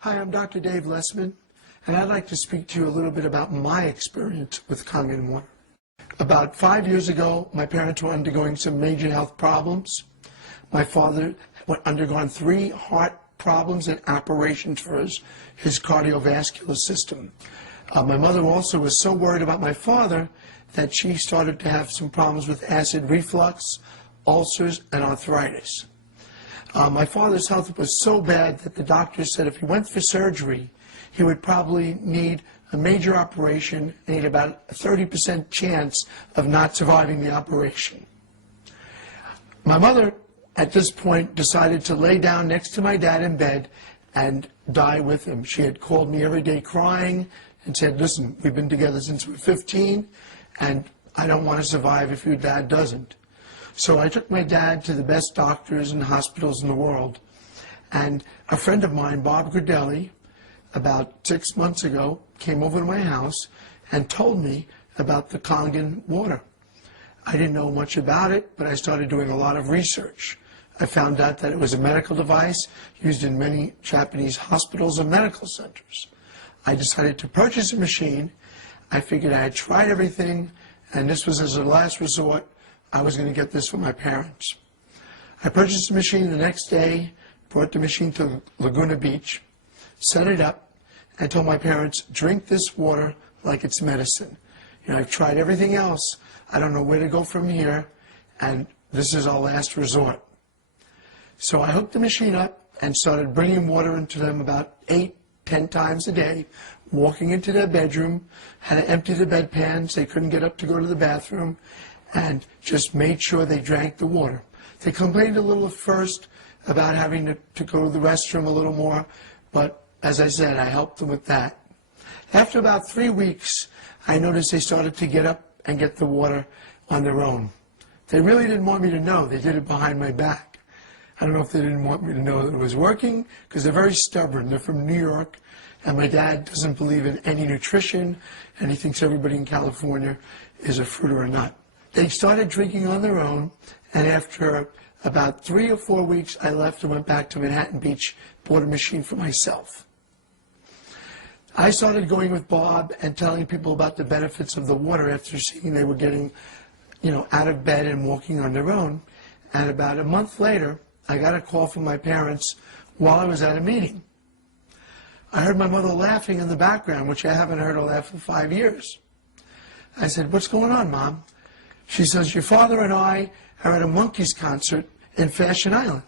Hi, I'm Dr. Dave Lessman, and I'd like to speak to you a little bit about my experience with Kangen water. About 5 years ago, my parents were undergoing some major health problems. My father had undergone 3 heart problems and operations for his cardiovascular system. My mother also was so worried about my father that she started to have some problems with acid reflux, ulcers, and arthritis. My father's health was so bad that the doctor said if he went for surgery, he would probably need a major operation and he had about a 30% chance of not surviving the operation. My mother, at this point, decided to lay down next to my dad in bed and die with him. She had called me every day crying and said, listen, we've been together since we were 15, and I don't want to survive if your dad doesn't. So I took my dad to the best doctors and hospitals in the world. And a friend of mine, Bob Gradelli, about 6 months ago, came over to my house and told me about the Kangen water. I didn't know much about it, but I started doing a lot of research. I found out that it was a medical device used in many Japanese hospitals and medical centers. I decided to purchase a machine. I figured I had tried everything, and this was as a last resort. I was going to get this for my parents. I purchased the machine the next day, brought the machine to Laguna Beach, set it up, and told my parents, drink this water like it's medicine. You know, I've tried everything else. I don't know where to go from here, and this is our last resort. So I hooked the machine up and started bringing water into them about 8-10 times a day, walking into their bedroom, had to empty the bedpans. They couldn't get up to go to the bathroom, and just made sure they drank the water. They complained a little at first about having to go to the restroom a little more, but as I said, I helped them with that. After about 3 weeks, I noticed they started to get up and get the water on their own. They really didn't want me to know. They did it behind my back. I don't know if they didn't want me to know that it was working, because they're very stubborn. They're from New York, and my dad doesn't believe in any nutrition, and he thinks everybody in California is a fruit or a nut. They started drinking on their own, and after about 3 or 4 weeks, I left and went back to Manhattan Beach, bought a machine for myself. I started going with Bob and telling people about the benefits of the water after seeing they were getting, out of bed and walking on their own. And about a month later, I got a call from my parents while I was at a meeting. I heard my mother laughing in the background, which I haven't heard her laugh for 5 years. I said, what's going on, Mom? She says, your father and I are at a Monkees concert in Fashion Island.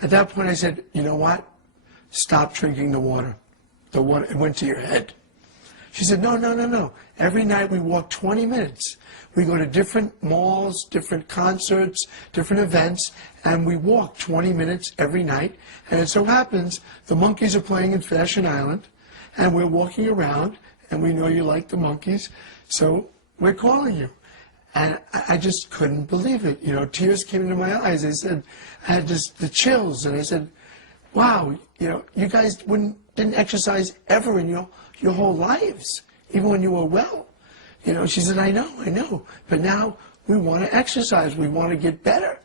At that point, I said, you know what? Stop drinking the water. The water, it went to your head. She said, no. Every night we walk 20 minutes. We go to different malls, different concerts, different events, and we walk 20 minutes every night. And it so happens the Monkees are playing in Fashion Island, and we're walking around, and we know you like the Monkees, so we're calling you. And I just couldn't believe it. Tears came into my eyes. I said, I had the chills, and I said, wow, you guys didn't exercise ever in your whole lives, even when you were well. She said, I know, but now we want to exercise. We want to get better.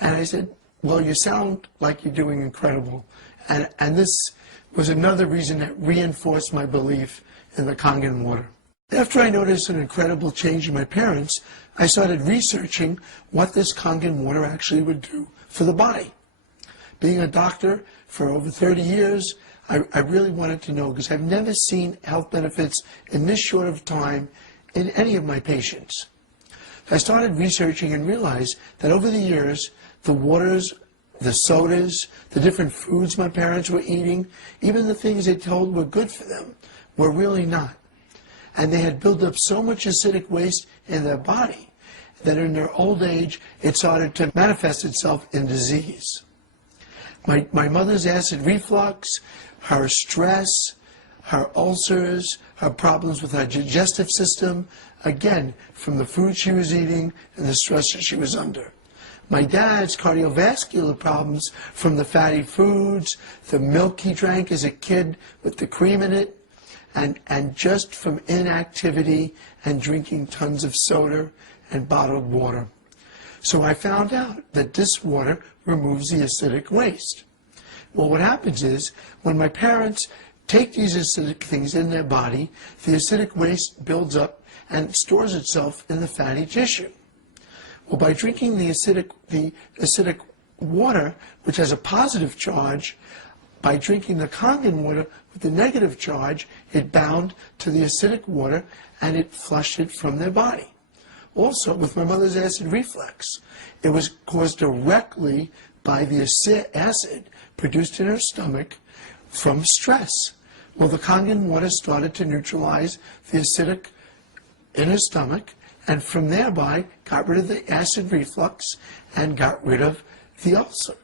And I said, well, you sound like you're doing incredible. And this was another reason that reinforced my belief in the Kangen water. After I noticed an incredible change in my parents, I started researching what this Kangen water actually would do for the body. Being a doctor for over 30 years, I really wanted to know, because I've never seen health benefits in this short of time in any of my patients. I started researching and realized that over the years, the waters, the sodas, the different foods my parents were eating, even the things they told were good for them, were really not. And they had built up so much acidic waste in their body that in their old age, it started to manifest itself in disease. My mother's acid reflux, her stress, her ulcers, her problems with her digestive system, again, from the food she was eating and the stress that she was under. My dad's cardiovascular problems from the fatty foods, the milk he drank as a kid with the cream in it, and just from inactivity and drinking tons of soda and bottled water. So I found out that this water removes the acidic waste. Well, what happens is, when my parents take these acidic things in their body, the acidic waste builds up and stores itself in the fatty tissue. Well, by drinking the acidic water, which has a positive charge, by drinking the Kangen water with the negative charge, it bound to the acidic water and it flushed it from their body. Also, with my mother's acid reflux, it was caused directly by the acid produced in her stomach from stress. Well, the Kangen water started to neutralize the acidic in her stomach, and from thereby got rid of the acid reflux and got rid of the ulcer.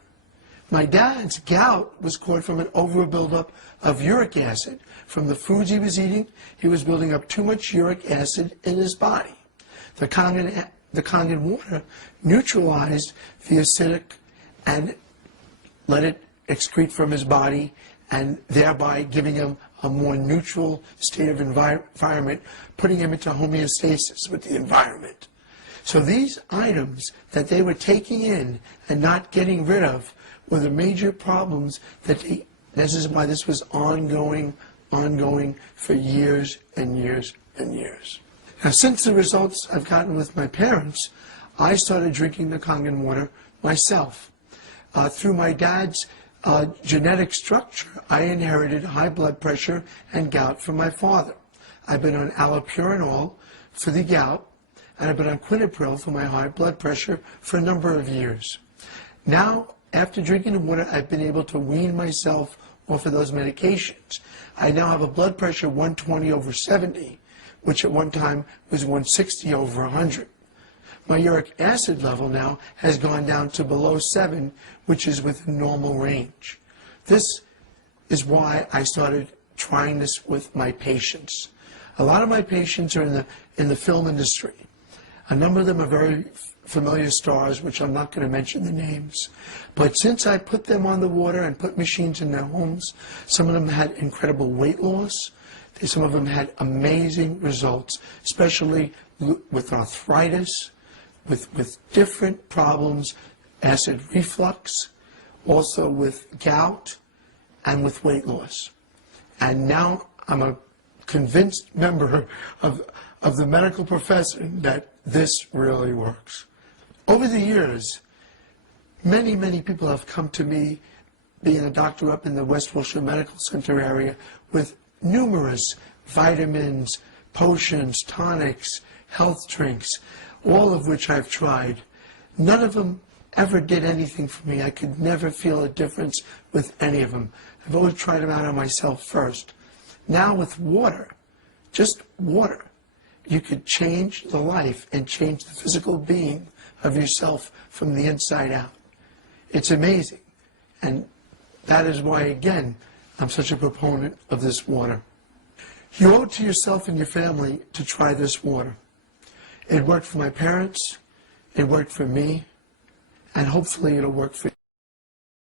My dad's gout was caused from an overbuildup of uric acid. From the foods he was eating, he was building up too much uric acid in his body. The Kangen water neutralized the acidic and let it excrete from his body, and thereby giving him a more neutral state of environment, putting him into homeostasis with the environment. So these items that they were taking in and not getting rid of were the major problems that this is why this was ongoing for years and years and years. Now, since the results I've gotten with my parents, I started drinking the Kangen water myself. Through my dad's genetic structure, I inherited high blood pressure and gout from my father. I've been on allopurinol for the gout, and I've been on quinapril for my high blood pressure for a number of years. Now, after drinking the water, I've been able to wean myself off of those medications. I now have a blood pressure 120/70, which at one time was 160/100. My uric acid level now has gone down to below 7, which is within normal range. This is why I started trying this with my patients. A lot of my patients are in the film industry. A number of them are very familiar stars, which I'm not going to mention the names. But since I put them on the water and put machines in their homes, some of them had incredible weight loss. Some of them had amazing results, especially with arthritis, with different problems, acid reflux, also with gout, and with weight loss. And now I'm a convinced member of the medical profession that this really works. Over the years, many, many people have come to me, being a doctor up in the West Wilshire Medical Center area, with numerous vitamins, potions, tonics, health drinks, all of which I've tried. None of them ever did anything for me. I could never feel a difference with any of them. I've always tried them out on myself first. Now with water, just water, you could change the life and change the physical being of yourself from the inside out. It's amazing. And that is why, again, I'm such a proponent of this water. You owe it to yourself and your family to try this water. It worked for my parents, it worked for me, and hopefully it'll work for you.